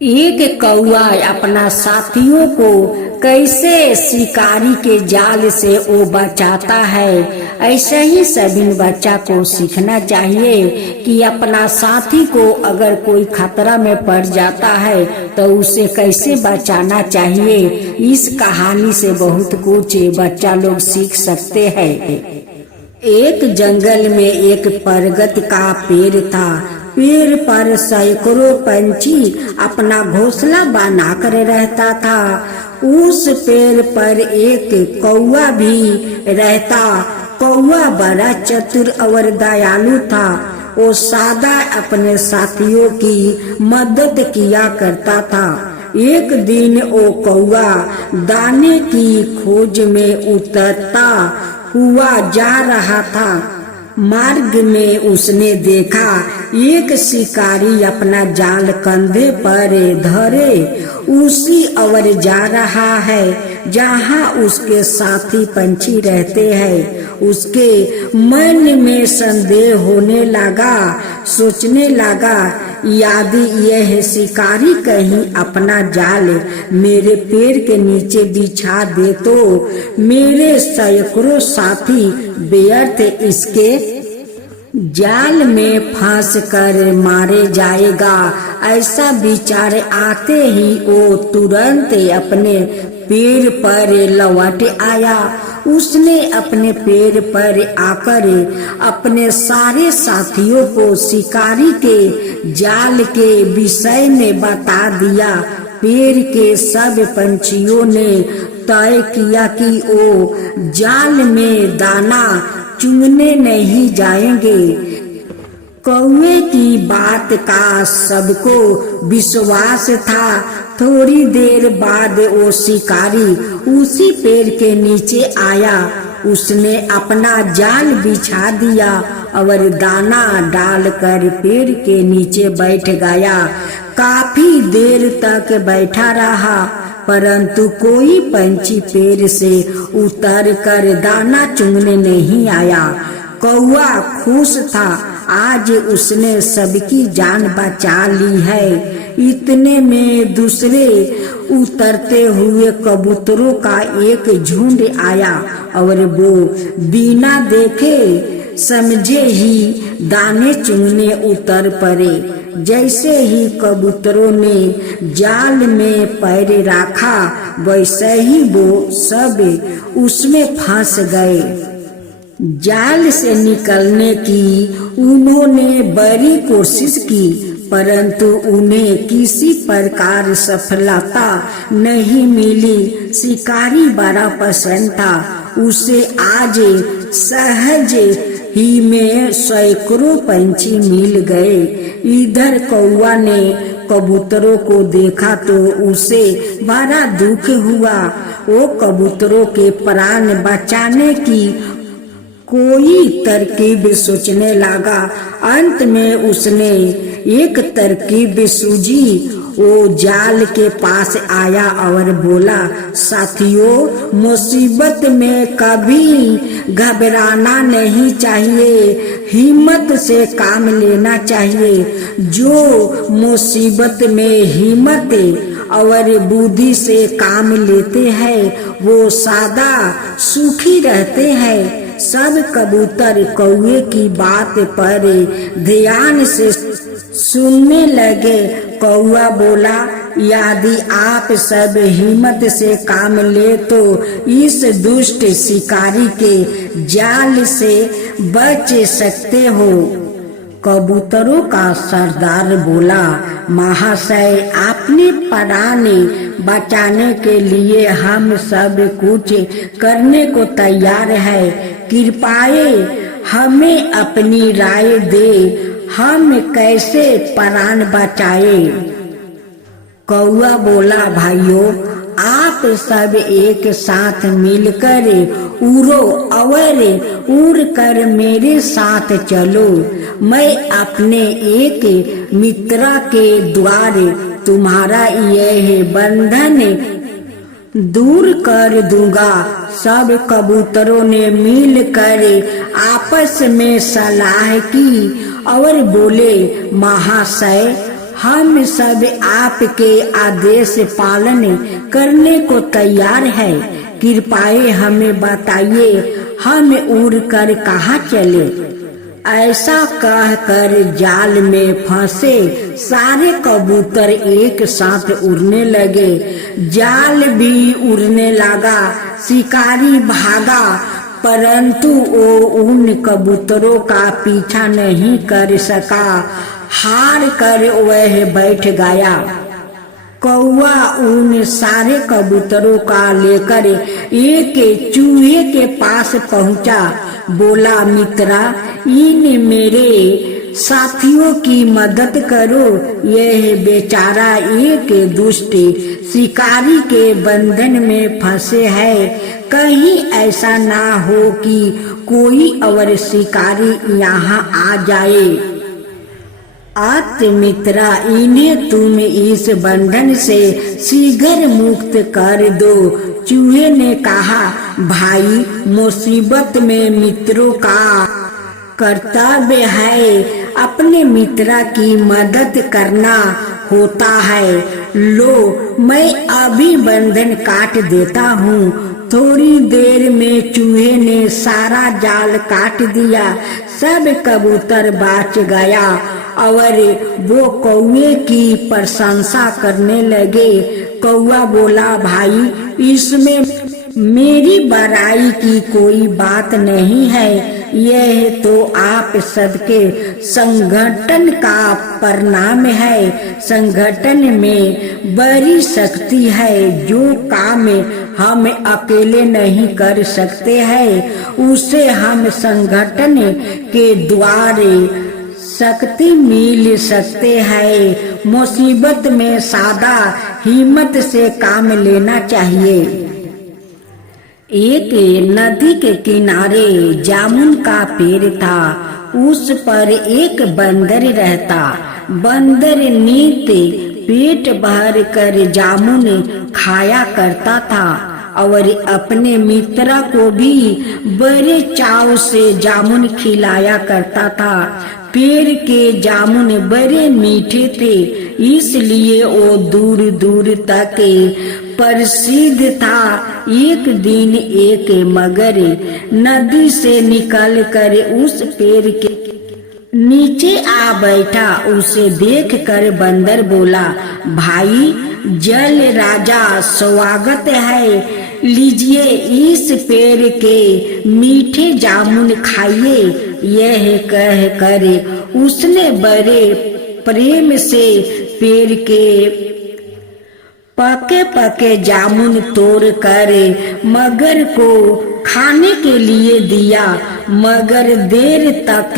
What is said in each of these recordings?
एक कौआ अपना साथियों को कैसे शिकारी के जाल से वो बचाता है, ऐसे ही सभी बच्चा को सीखना चाहिए कि अपना साथी को अगर कोई खतरा में पड़ जाता है तो उसे कैसे बचाना चाहिए। इस कहानी से बहुत कुछ बच्चा लोग सीख सकते हैं। एक जंगल में एक बरगद का पेड़ था। पेड़ पर सैकड़ों पंछी अपना घोंसला बनाकर रहता था। उस पेड़ पर एक कौआ भी रहता। कौआ बड़ा चतुर और दयालु था। वो सदा अपने साथियों की मदद किया करता था। एक दिन वो कौआ दाने की खोज में उतरता हुआ जा रहा था। मार्ग में उसने देखा एक शिकारी अपना जाल कंधे पर धरे उसी ओर जा रहा है जहाँ उसके साथी पंछी रहते हैं। उसके मन में संदेह होने लगा। सोचने लगा, यदि यह शिकारी कहीं अपना जाल मेरे पेड़ के नीचे बिछा दे तो मेरे सैकड़ों साथी व्यर्थ इसके जाल में फंस कर मारे जाएगा। ऐसा विचार आते ही वो तुरंत अपने पेड़ पर लौट आया। उसने अपने पेड़ पर आकर अपने सारे साथियों को शिकारी के जाल के विषय में बता दिया। पेड़ के सब पंछियों ने तय किया कि वो जाल में दाना चुगने नहीं जाएंगे। कौवे की बात का सबको विश्वास था। थोड़ी देर बाद वो शिकारी उसी पेड़ के नीचे आया। उसने अपना जाल बिछा दिया और दाना डालकर पेड़ के नीचे बैठ गया। काफी देर तक बैठा रहा परंतु कोई पंछी पेड़ से उतर कर दाना चुगने नहीं आया। कौवा खुश था, आज उसने सबकी जान बचा ली है। इतने में दूसरे उतरते हुए कबूतरों का एक झुंड आया और वो बिना देखे समझे ही दाने चुगने उतर पड़े। जैसे ही कबूतरों ने जाल में पैर रखा वैसे ही वो सब उसमें फंस गए। जाल से निकलने की उन्होंने बड़ी कोशिश की परंतु उन्हें किसी प्रकार सफलता नहीं मिली। शिकारी बड़ा पसंद था। उसे आज सहज ही में सैकड़ों पंछी मिल गए। इधर कौवा ने कबूतरों को देखा तो उसे बड़ा दुख हुआ। वो कबूतरों के प्राण बचाने की कोई तरकीब सोचने लगा। अंत में उसने एक तरकीब सूझी। वो जाल के पास आया और बोला, साथियों, मुसीबत में कभी घबराना नहीं चाहिए, हिम्मत से काम लेना चाहिए। जो मुसीबत में हिम्मत और बुद्धि से काम लेते हैं वो सदा सुखी रहते हैं। सब कबूतर कौवे की बात पर ध्यान से सुनने लगे। कौवा बोला, यदि आप सब हिम्मत से काम ले तो इस दुष्ट शिकारी के जाल से बच सकते हो। कबूतरों का सरदार बोला, महाशय, अपने प्राण बचाने के लिए हम सब कुछ करने को तैयार है। कृपया हमें अपनी राय दे, हम कैसे प्राण बचाए। कौवा बोला, भाइयों, आप सब एक साथ मिलकर उड़ो और उड़ कर मेरे साथ चलो। मैं अपने एक मित्र के द्वारा तुम्हारा यह बंधन दूर कर दूंगा। सब कबूतरों ने मिलकर आपस में सलाह की और बोले, महाशय, हम सब आपके आदेश पालन करने को तैयार है। कृपया हमें बताइए हम उड़ कर कहाँ चले। ऐसा कहकर जाल में फंसे सारे कबूतर एक साथ उड़ने लगे। जाल भी उड़ने लगा। शिकारी भागा, परंतु वो उन कबूतरों का पीछा नहीं कर सका। हार कर वह बैठ गया। कौवा उन सारे कबूतरों का लेकर एक चूहे के पास पहुंचा। बोला, मित्रा, इन मेरे साथियों की मदद करो। यह बेचारा एक दुष्ट शिकारी के बंधन में फंसे है। कहीं ऐसा ना हो कि कोई और शिकारी यहाँ आ जाए। मित्रा, इन्हें तुम इस बंधन से शीघ्र मुक्त कर दो। चूहे ने कहा, भाई, मुसीबत में मित्रों का कर्तव्य है अपने मित्र की मदद करना होता है। लो, मैं अभी बंधन काट देता हूँ। थोड़ी देर में चूहे ने सारा जाल काट दिया। सब कबूतर बच गया और वो कौवे की प्रशंसा करने लगे। कौवा बोला, भाई, इसमें मेरी बड़ाई की कोई बात नहीं है। यह तो आप सबके संगठन का परिणाम है। संगठन में बड़ी शक्ति है। जो काम हम अकेले नहीं कर सकते हैं, उसे हम संगठन के द्वारा शक्ति मिल सकते हैं। मुसीबत में सादा हिम्मत से काम लेना चाहिए। एक नदी के किनारे जामुन का पेड़ था। उस पर एक बंदर रहता। बंदर नित पेट भर कर जामुन खाया करता था और अपने मित्र को भी बड़े चाव से जामुन खिलाया करता था। पेड़ के जामुन बड़े मीठे थे, इसलिए वो दूर दूर तक प्रसिद्ध था। एक दिन एक मगर नदी से निकलकर उस पेड़ के नीचे आ बैठा। उसे देखकर बंदर बोला, भाई, जल राजा स्वागत है। लीजिए, इस पेड़ के मीठे जामुन खाइए। यह कहकर उसने बड़े प्रेम से पेड़ के पके पके जामुन तोड़ कर मगर को खाने के लिए दिया। मगर देर तक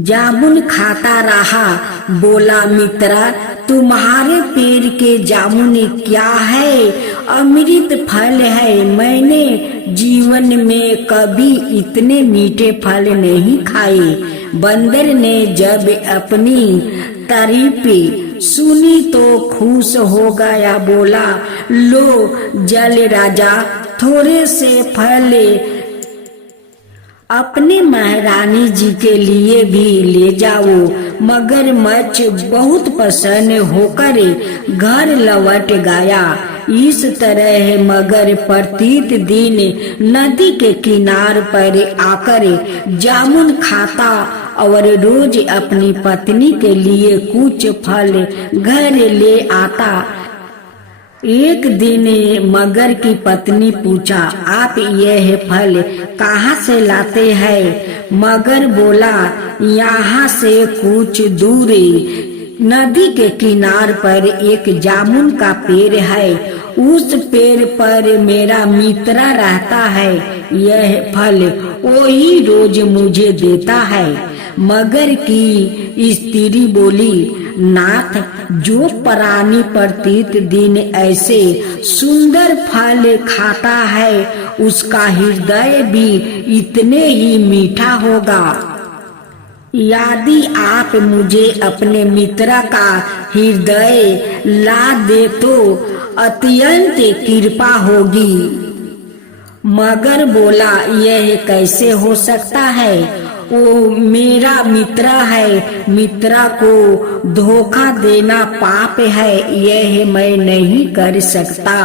जामुन खाता रहा। बोला, मित्रा, तुम्हारे पेड़ के जामुन क्या है? अमृत फल है। मैंने जीवन में कभी इतने मीठे फल नहीं खाए। बंदर ने जब अपनी तारीफ सुनी तो खुश हो गया। बोला, लो जल राजा, थोड़े से फल अपने महारानी जी के लिए भी ले जाओ। मगरमच्छ बहुत प्रसन्न होकर घर लौट गया। इस तरह मगर प्रत्येक दिन नदी के किनार पर आकर जामुन खाता और रोज अपनी पत्नी के लिए कुछ फल घर ले आता। एक दिन मगर की पत्नी पूछा, आप यह फल कहाँ से लाते हैं? मगर बोला, यहाँ से कुछ दूरी नदी के किनार पर एक जामुन का पेड़ है। उस पेड़ पर मेरा मित्र रहता है। यह फल वही रोज मुझे देता है। मगर की स्त्री बोली, नाथ, जो प्राणी प्रत्येक दिन ऐसे सुंदर फल खाता है, उसका हृदय भी इतने ही मीठा होगा। यदि आप मुझे अपने मित्र का हृदय ला दे तो अत्यंत कृपा होगी। मगर बोला, यह कैसे हो सकता है? वो मेरा मित्र है, मित्र को धोखा देना पाप है, यह मैं नहीं कर सकता।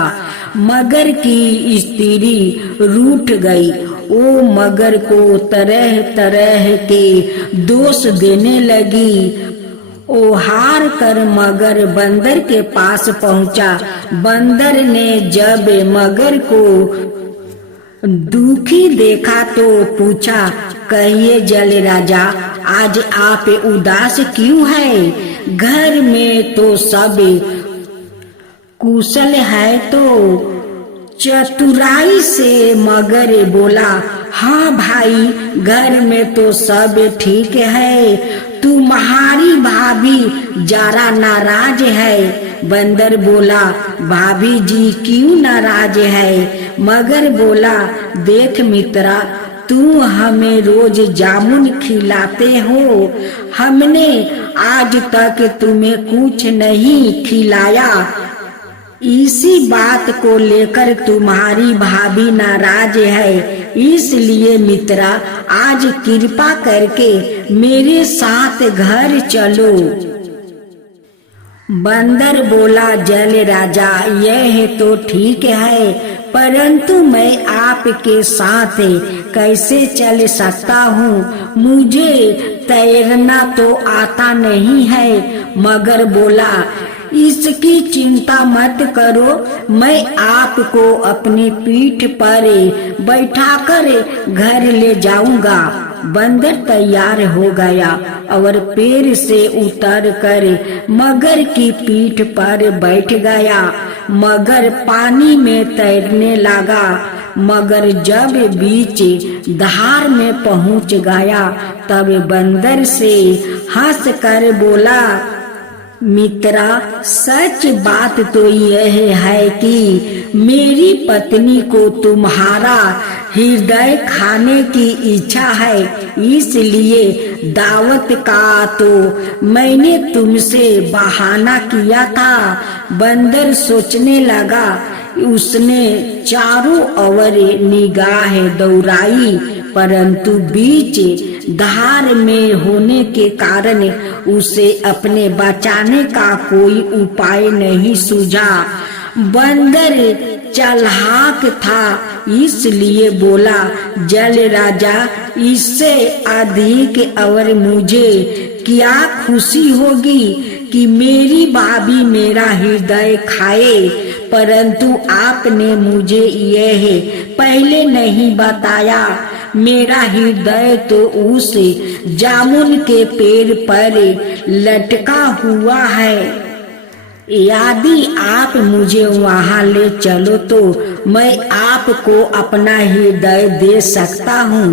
मगर की स्त्री रूठ गई। वो मगर को तरह तरह के दोष देने लगी। ओ हार कर मगर बंदर के पास पहुंचा। बंदर ने जब मगर को दुखी देखा तो पूछा, कहिए जल राजा, आज आप उदास क्यों है? घर में तो सब कुशल है। तो चतुराई से मगर बोला, हाँ भाई, घर में तो सब ठीक है, तुम्हारी भाभी जरा नाराज है। बंदर बोला, भाभी जी क्यों नाराज है? मगर बोला, देख मित्रा, तू हमें रोज जामुन खिलाते हो, हमने आज तक तुम्हें कुछ नहीं खिलाया। इसी बात को लेकर तुम्हारी भाभी नाराज है। इसलिए मित्रा, आज कृपा करके मेरे साथ घर चलो। बंदर बोला, जल राजा, यह तो ठीक है, परंतु मैं आपके साथ कैसे चल सकता हूँ? मुझे तैरना तो आता नहीं है। मगर बोला, इसकी चिंता मत करो, मैं आपको अपनी पीठ पर बैठाकर घर ले जाऊंगा। बंदर तैयार हो गया और पेड़ से उतर कर मगर की पीठ पर बैठ गया। मगर पानी में तैरने लगा। मगर जब बीच धार में पहुंच गया तब बंदर से हंस कर बोला, मित्रा, सच बात तो यह है कि मेरी पत्नी को तुम्हारा हृदय खाने की इच्छा है, इसलिए दावत का तो मैंने तुमसे बहाना किया था। बंदर सोचने लगा। उसने चारों ओर निगाह दौड़ाई, परंतु बीच धार में होने के कारण उसे अपने बचाने का कोई उपाय नहीं सूझा। बंदर चालाक था, इसलिए बोला, जल राजा, इससे अधिक और मुझे क्या खुशी होगी कि मेरी भाभी मेरा हृदय खाए, परंतु आपने मुझे यह पहले नहीं बताया। मेरा हृदय तो उस जामुन के पेड़ पर लटका हुआ है। यदि आप मुझे वहां ले चलो तो मैं आपको अपना हृदय दे सकता हूँ।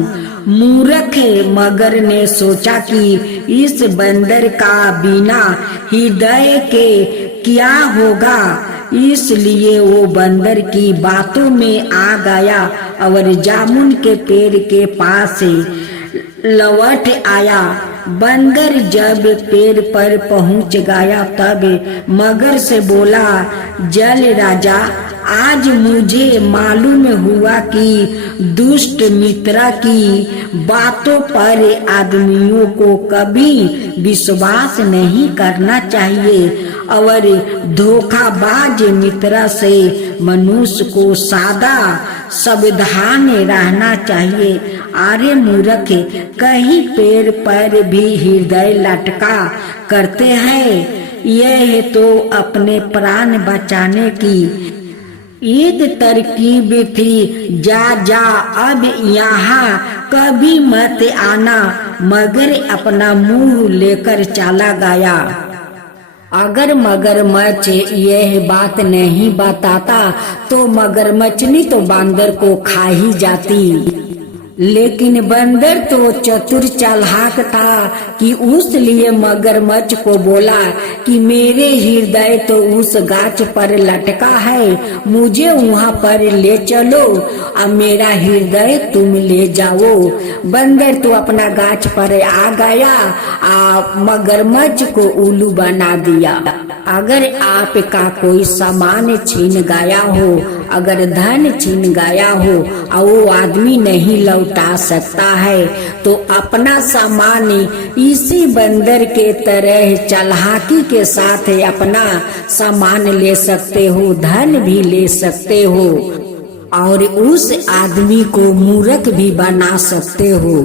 मूर्ख मगर ने सोचा कि इस बंदर का बिना हृदय के क्या होगा, इसलिए वो बंदर की बातों में आ गया और जामुन के पेड़ के पास लौट आया। बंदर जब पेड़ पर पहुंच गया तब मगर से बोला, जल राजा, आज मुझे मालूम हुआ कि दुष्ट मित्र की बातों पर आदमियों को कभी विश्वास नहीं करना चाहिए और धोखाबाज मित्र से मनुष्य को सादा सावधान रहना चाहिए। अरे मूर्ख, कहीं पेड़ पर भी हृदय लटका करते हैं। यह तो अपने प्राण बचाने की एक तरकीब थी। जा अब यहाँ कभी मत आना। मगर अपना मुंह लेकर चला गया। अगर मगरमच्छ यह बात नहीं बताता तो मगरमच्छनी तो बंदर को खा ही जाती। लेकिन बंदर तो चतुर चालाक था कि उसलिए मगरमच्छ को बोला कि मेरे हृदय तो उस गाछ पर लटका है, मुझे वहाँ पर ले चलो और मेरा हृदय तुम ले जाओ। बंदर तो अपना गाछ पर आ गया और मगरमच्छ को उल्लू बना दिया। अगर आपका कोई सामान छीन गया हो, अगर धन छीन गया हो और वो आदमी नहीं लौटा सकता है, तो अपना सामान इसी बंदर के तरह चालाकी के साथ अपना सामान ले सकते हो, धन भी ले सकते हो और उस आदमी को मूर्ख भी बना सकते हो।